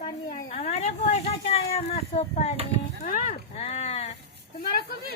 पानी आया हमारे को ऐसा चाहिए मस्त पानी। तुम्हारा को भी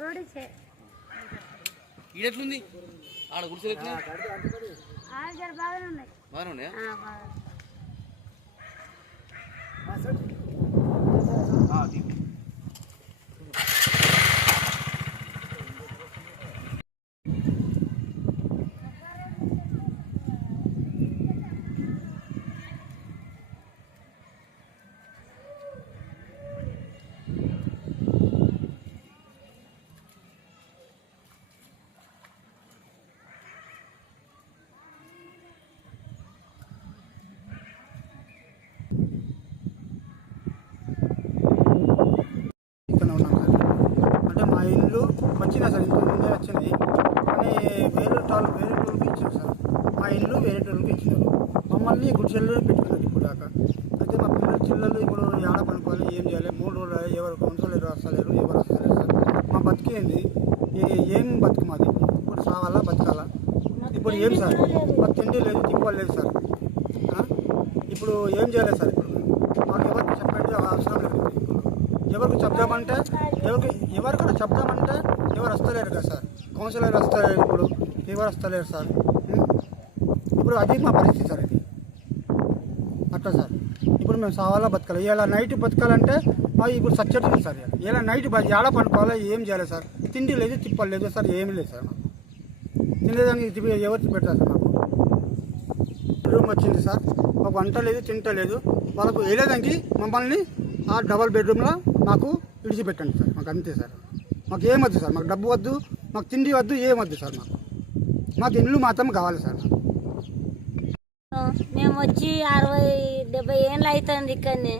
రోడ్ ఈడెట్లుంది ఆడ గుడిసెలు ఎట్లా బాగానే ఉన్నాయి బాగానే ఉన్నాయా వచ్చినా సార్ ఇంత ముందే వచ్చినాయి కానీ వేరే టూర్కి ఇచ్చారు సార్. మా ఇల్లు వేరే టూర్కి ఇచ్చినారు. మమ్మల్ని గుడిసెల్లో పెట్టుకున్నారు ఇప్పుడు దాకా. అయితే మా చిల్లలు ఇప్పుడు ఏడ పనుకోవాలి, ఏం చేయాలి? 3 రోజులు ఎవరు కౌన్సిలర్ వస్తలేరు, ఎవరు వస్తలేరు సార్. మా బతికేంది ఏం బతుకు మాది? ఇప్పుడు సావాలా బతకాలా? ఇప్పుడు ఏం సార్? మాకు తిండి లేదు, తిప్పలేదు సార్. ఇప్పుడు ఏం చేయలేదు సార్. ఇప్పుడు మాకు ఎవరికి చెప్పండి అవసరం లేదు. ఎవరికి చెప్దామంటే ఎవరికైనా చెప్దామంటే ఎవరు వస్తలేరు కదా సార్. కౌన్సిలర్ వస్తలేరు, ఇప్పుడు ఎవరు వస్తలేరు సార్. ఇప్పుడు అది మా పరిస్థితి సార్. ఇది అట్లా సార్. ఇప్పుడు మేము సావాలా బతకాలి. ఇలా నైట్ బతకాలంటే మాకు ఇప్పుడు సచ్చేటుంది సార్. ఇలా నైట్ ఏడ పనుకోవాలా, ఏం చేయాలి సార్? తిండి లేదు, తిప్పలు లేదు సార్, ఏమీ లేదు సార్. మాకు తినేదానికి ఎవరికి పెట్టారు సార్. మాకు రూమ్ వచ్చింది సార్, మాకు వంట లేదు, తింటలేదు. వాళ్ళకు వెళ్ళేదానికి మమ్మల్ని ఆ డబల్ బెడ్రూమ్లో మాకు విడిచిపెట్టండి సార్. మాకు అంతే సార్. మాకు ఏమొద్దు సార్. మాకు డబ్బు వద్దు, మాకు తిండి వద్దు, ఏమొద్దు సార్. మాకు ఇల్లు మాత్రం కావాలి సార్. మేము వచ్చి 60-70 ఏళ్ళు అవుతుంది ఇక్కడనే.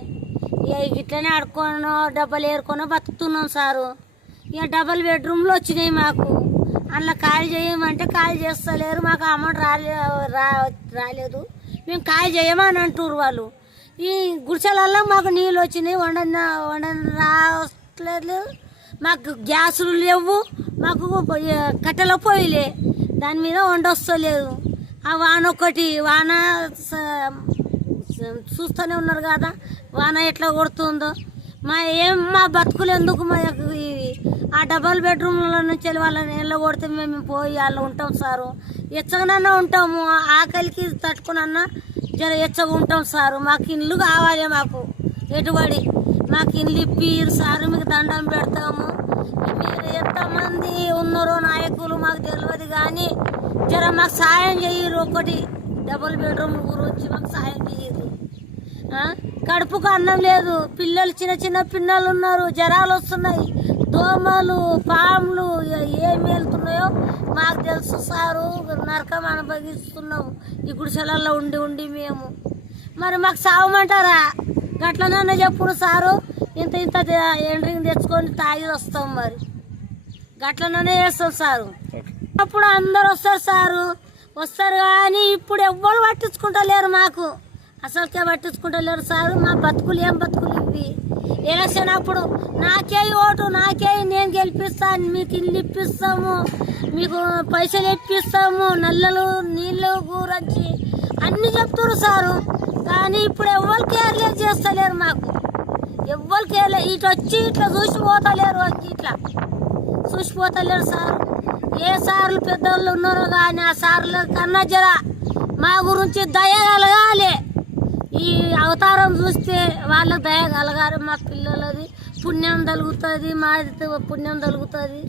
ఇక ఇట్లనే ఆడుకోనో డబ్బలు ఏరుకోనో బతుకుతున్నాం సారు. ఇక డబల్ బెడ్రూమ్లు వచ్చినాయి మాకు. అందులో ఖాళీ చేయమంటే ఖాళీ చేస్తలేరు. మాకు అమౌంట్ రాలేదు. మేము ఖాళీ చేయమని అంటారు వాళ్ళు. ఈ గుడిసెలలో మాకు నీళ్ళు వచ్చినాయి, వండని రావట్లేదు. మాకు గ్యాసులు లేవు, మాకు కట్టెల పొయ్యిలే, దాని మీద వండొస్తలేదు. ఆ వాన ఒకటి వాన చూస్తూనే ఉన్నారు కదా వాన ఎట్లా కొడుతుందో. మా బతుకులు ఎందుకు మాకు ఇవి? ఆ డబల్ బెడ్రూమ్ల నుంచి వెళ్ళి వాళ్ళని ఎల్ల కొడితే మేము పోయి వాళ్ళు ఉంటాం సారు. ఎచ్చగనన్నా ఉంటాము, ఆకలికి తట్టుకునన్నా జర ఎచ్చగా ఉంటాం సారు. మాకు ఇల్లు కావాలి. మాకు ఎటుబడి మాకు ఇల్లు ఇప్పిరు సారు. మీకు దండం పెడతాము. మీరు ఎంతమంది ఉన్నారో నాయకులు మాకు తెలియదు కానీ జర మాకు సాయం చేయరు. ఒకటి డబుల్ బెడ్రూమ్ గురించి మాకు సాయం చేయరు. కడుపుకు అన్నం లేదు. పిల్లలు చిన్న పిల్లలు ఉన్నారు, జ్వరాలు వస్తున్నాయి, దోమలు పాములు ఏమి వెళ్తున్నాయో మాకు తెలుసు సారు. నరకం అనుభవిస్తున్నాము ఈ గుడిసెలలో ఉండి మేము. మరి మాకు సావమంటారా? గట్లనన్నా చెప్పుడు సారు, ఇంత ఇంత ఎండ్రింగ్ తెచ్చుకొని తాగి వస్తాం, మరి గట్లననే చేస్తాం సారు. అప్పుడు అందరు వస్తారు సారు, వస్తారు కానీ ఇప్పుడు ఎవ్వరు పట్టించుకుంటలేరు, మాకు అసలుకే పట్టించుకుంటలేరు సారు. మా బతుకులు ఏం బతుకులు ఇవి. ఎలక్షన్ అప్పుడు నాకే ఓటు, నాకే, నేను గెలిపిస్తాను, మీకు ఇల్లు ఇప్పిస్తాము, మీకు పైసలు ఇప్పిస్తాము, నల్లలు నీళ్ళు గురించి అన్ని చెప్తారు సారు. కానీ ఇప్పుడు ఎవ్వరు కేర్లేదు చేస్తలేరు, మాకు ఎవ్వరు కేర్లేదు. ఇటు వచ్చి ఇట్లా చూసిపోతలేరు, ఇట్లా చూసిపోతలేరు సారు. ఏ సార్లు పెద్దోళ్ళు ఉన్నారో కానీ ఆ సార్ల కన్నా జర మా గురించి దయ కలగాలి. ఈ అవతారం చూస్తే వాళ్ళకి దయ కలగాలి. మా పిల్లలది పుణ్యం తలుగుతుంది, మాది పుణ్యం తలుగుతుంది.